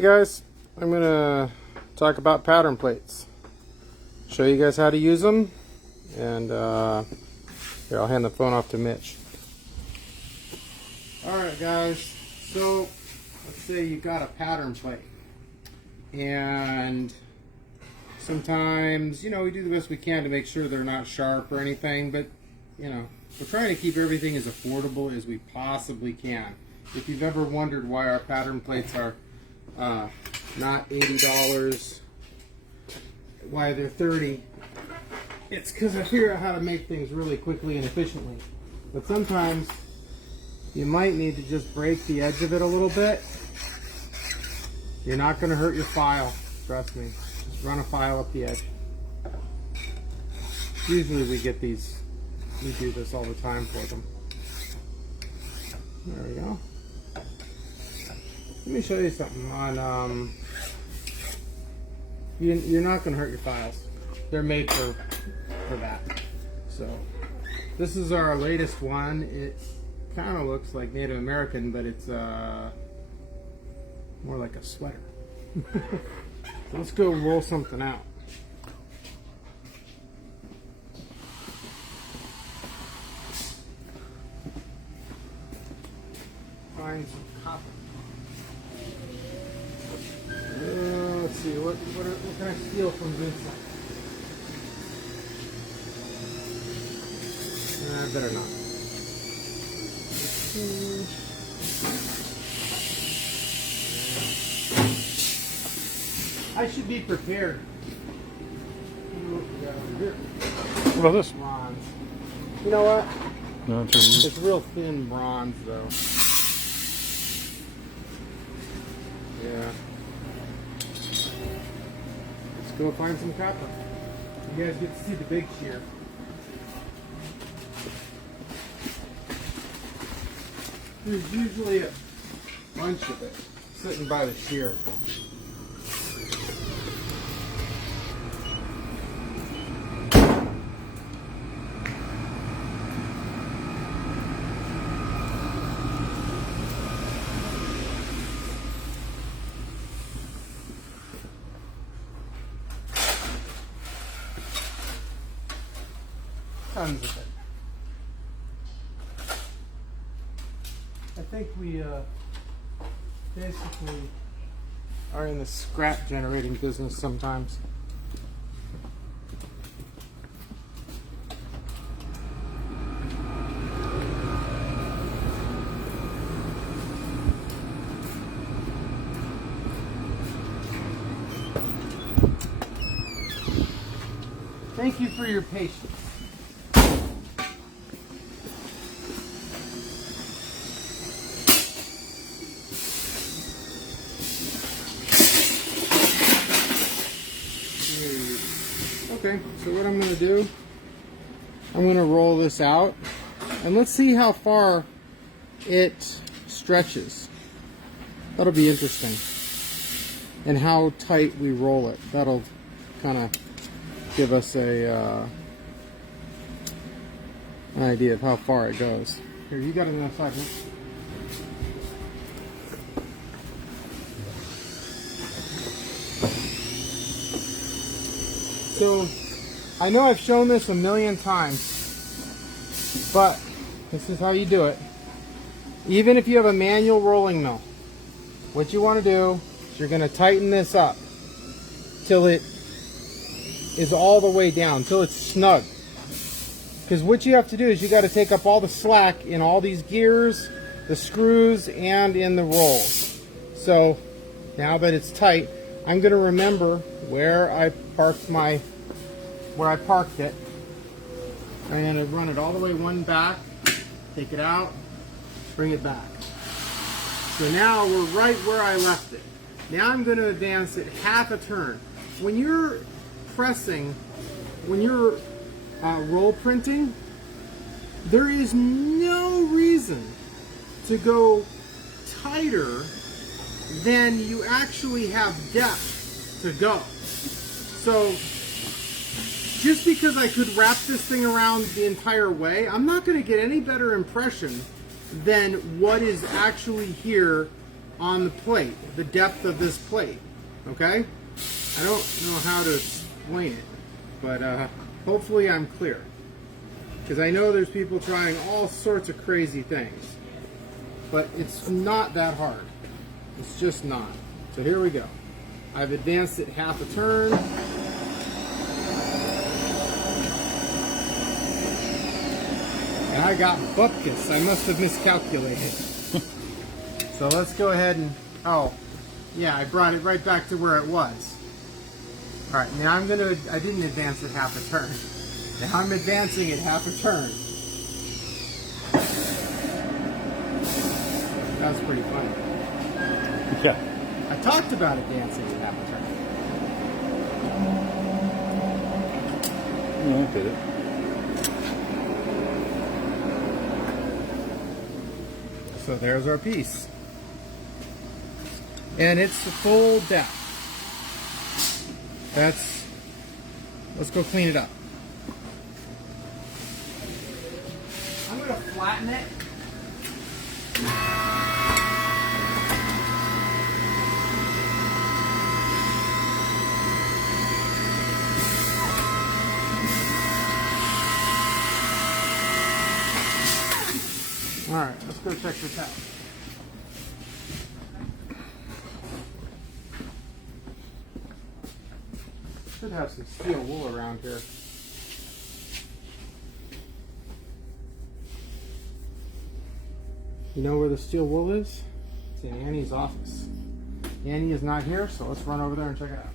Hey guys, I'm going to talk about pattern plates. Show you guys how to use them, and here, I'll hand the phone off to Mitch. Alright guys, so let's say you got a pattern plate, and sometimes, we do the best we can to make sure they're not sharp or anything, but we're trying to keep everything as affordable as we possibly can. If you've ever wondered why our pattern plates are not $80, why they're $30, it's because I figure out how to make things really quickly and efficiently. But sometimes you might need to just break the edge of it a little bit. You're not going to hurt your file, trust me. Just run a file up the edge. Usually we get these, we do this all the time for them. There we go. Let me show you something on, you're not going to hurt your files. They're made for that. So, this is our latest one. It kind of looks like Native American, but it's more like a sweater. So let's go roll something out. Find some copper. Let's see, what can I steal from Vincent? Better not. I should be prepared. What about this? Bronze. You know what? No, it's real thin bronze, though. Yeah. Let's go find some copper. You guys get to see the big shear. There's usually a bunch of it sitting by the shear. Tons of it. I think we basically are in the scrap generating business sometimes. Thank you for your patience. Okay, so what I'm going to do, I'm going to roll this out, and let's see how far it stretches. That'll be interesting. And how tight we roll it. That'll kind of give us an idea of how far it goes. Here, you got it in a second. So, I know I've shown this a million times, but this is how you do it. Even if you have a manual rolling mill, what you want to do is you're going to tighten this up till it is all the way down, till it's snug. Because what you have to do is you got to take up all the slack in all these gears, the screws, and in the rolls. So, now that it's tight, I'm going to remember where I parked it. I'm going to run it all the way one back, take it out, bring it back. So now we're right where I left it. Now I'm going to advance it half a turn. When you're pressing, when you're roll printing, there is no reason to go tighter than you actually have depth to go. So just because I could wrap this thing around the entire way, I'm not going to get any better impression than what is actually here on the plate, the depth of this plate. Okay? I don't know how to explain it, but hopefully I'm clear. Because I know there's people trying all sorts of crazy things, but it's not that hard. It's just not. So here we go. I've advanced it half a turn. And I got bupkis. I must have miscalculated. So let's go ahead and, oh, yeah, I brought it right back to where it was. All right, now I didn't advance it half a turn. Now I'm advancing it half a turn. That was pretty funny. Yeah. I talked about advancing it half a turn. No, I did it. So there's our piece. And it's the full depth. Let's go clean it up. I'm going to flatten it. All right, let's go check this out. Should have some steel wool around here. You know where the steel wool is? It's in Annie's office. Annie is not here, so let's run over there and check it out.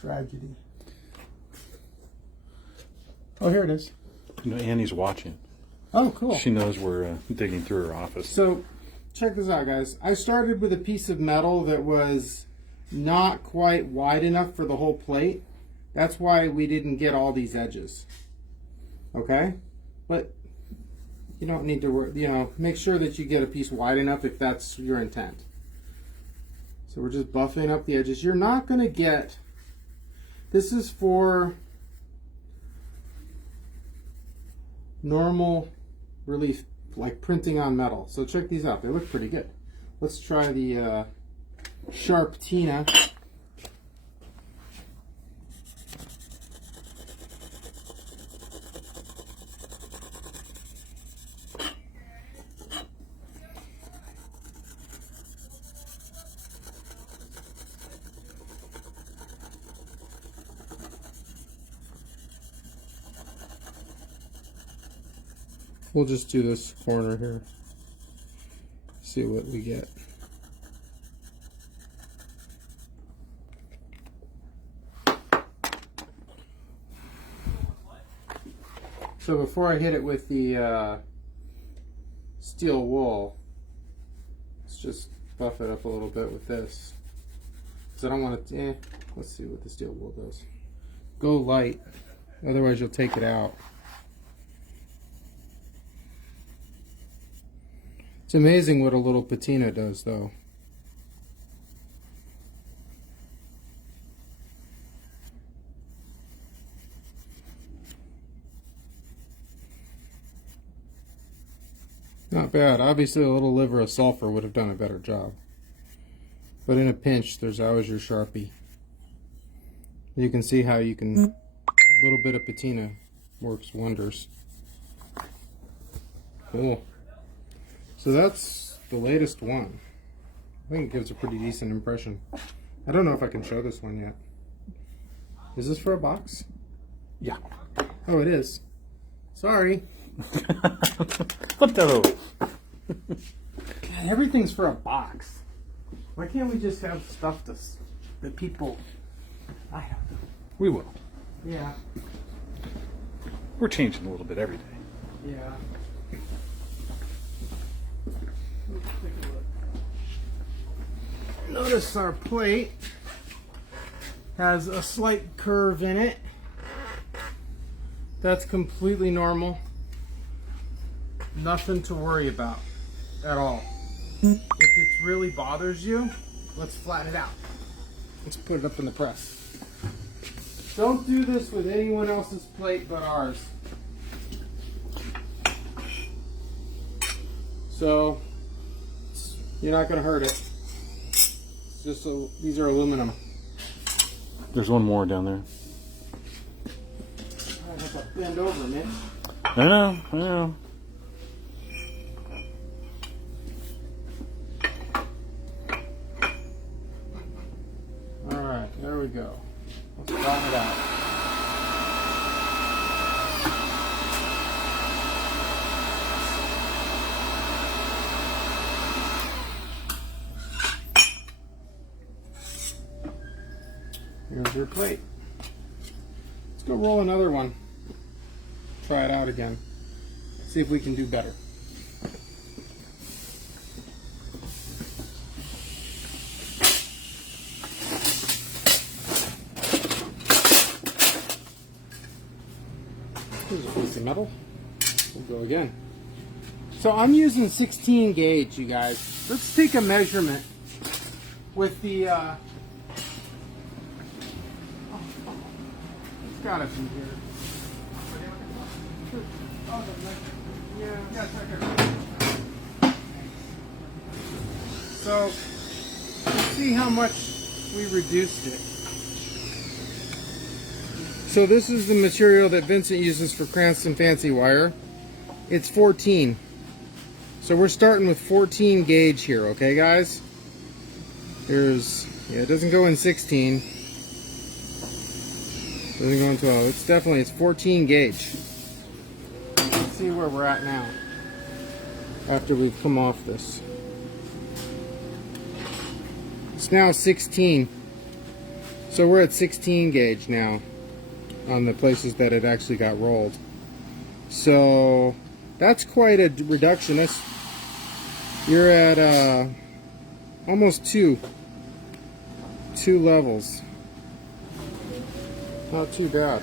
Tragedy. Oh, here it is. You know, Annie's watching. Oh, cool. She knows we're digging through her office. So, check this out, guys. I started with a piece of metal that was not quite wide enough for the whole plate. That's why we didn't get all these edges. Okay? But you don't need to, make sure that you get a piece wide enough if that's your intent. So we're just buffing up the edges. You're not going to get... This is for normal relief, like printing on metal. So check these out. They look pretty good. Let's try the Sharp Tina. We'll just do this corner here. See what we get. So before I hit it with the steel wool, let's just buff it up a little bit with this. Because I don't want to, let's see what the steel wool does. Go light, otherwise you'll take it out. It's amazing what a little patina does, though. Not bad. Obviously, a little liver of sulfur would have done a better job. But in a pinch, there's always your Sharpie. You can see how you can... A little bit of patina works wonders. Cool. So that's the latest one. I think it gives a pretty decent impression. I don't know if I can show this one yet. Is this for a box? Yeah. Oh, it is. Sorry. What the? God, everything's for a box. Why can't we just have stuff that people... I don't know. We will. Yeah. We're changing a little bit every day. Yeah. Notice our plate has a slight curve in it. That's completely normal. Nothing to worry about at all. If it really bothers you, let's flatten it out. Let's put it up in the press. Don't do this with anyone else's plate but ours. So, you're not going to hurt it. It's just these are aluminum. There's one more down there. I have to bend over, Mitch. I know. Alright, there we go. Let's flatten it out. Here's your plate. Let's go roll another one. Try it out again. See if we can do better. Here's a piece of metal. We'll go again. So I'm using 16 gauge, you guys. Let's take a measurement with the it's gotta be here. Yeah, it's right here. So let's see how much we reduced it. So this is the material that Vincent uses for Cranston Fancy Wire. It's 14. So we're starting with 14 gauge here, okay guys? It doesn't go in 16. Doesn't go in 12. It's 14 gauge. Let's see where we're at now. After we've come off this. It's now 16. So we're at 16 gauge now on the places that it actually got rolled. So that's quite a reduction. You're at almost two levels. Not too bad.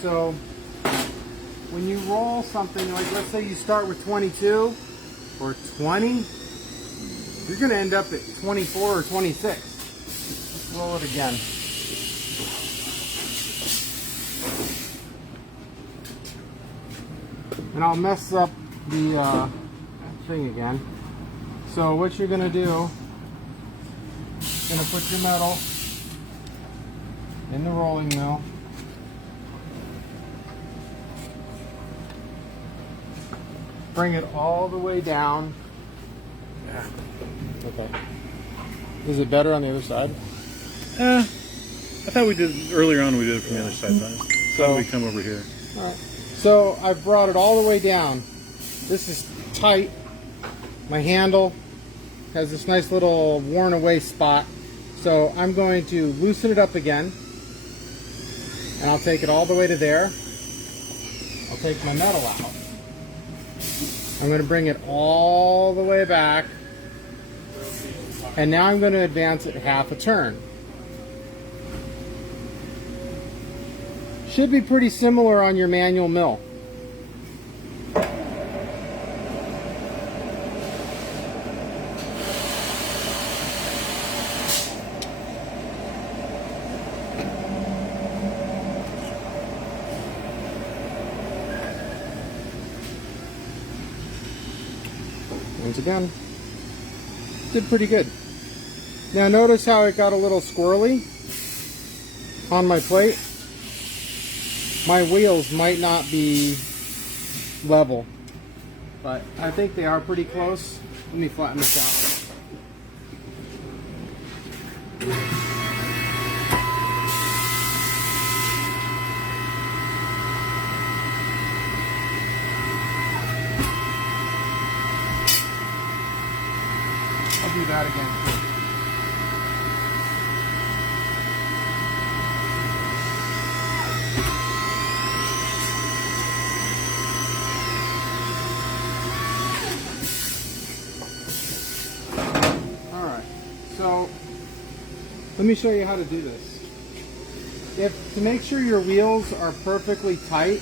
So when you roll something, like let's say you start with 22 or 20, you're going to end up at 24 or 26. Let's roll it again. And I'll mess up the thing again. So what you're going to do, you're going to put your metal in the rolling mill. Bring it all the way down. Okay. Is it better on the other side? I thought we did earlier on. We did it from the other side. So we come over here. All right. So I've brought it all the way down. This is tight. My handle has this nice little worn away spot. So I'm going to loosen it up again. And I'll take it all the way to there. I'll take my metal out. I'm going to bring it all the way back. And now I'm going to advance it half a turn. Should be pretty similar on your manual mill. Once again, did pretty good. Now notice how it got a little squirrely on my plate. My wheels might not be level, but I think they are pretty close. Let me flatten this out. I'll do that again. So let me show you how to do this. To make sure your wheels are perfectly tight,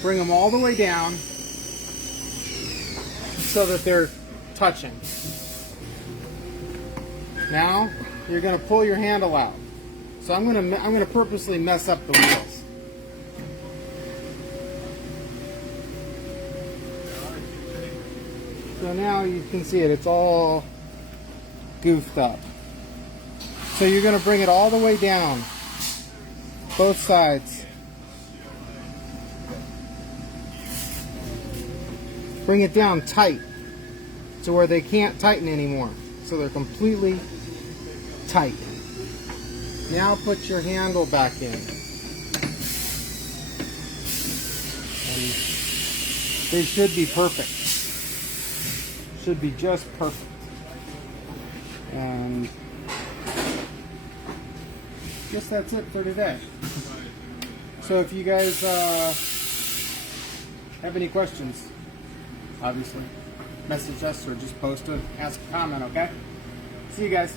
bring them all the way down so that they're touching. Now you're going to pull your handle out. So I'm going to purposely mess up the wheels. So now you can see it. It's all goofed up. So you're going to bring it all the way down, both sides. Bring it down tight to where they can't tighten anymore. So they're completely tight. Now put your handle back in. And they should be perfect. Should be just perfect. And I guess that's it for today. So if you guys have any questions, obviously message us or just post a ask a comment, okay? See you guys.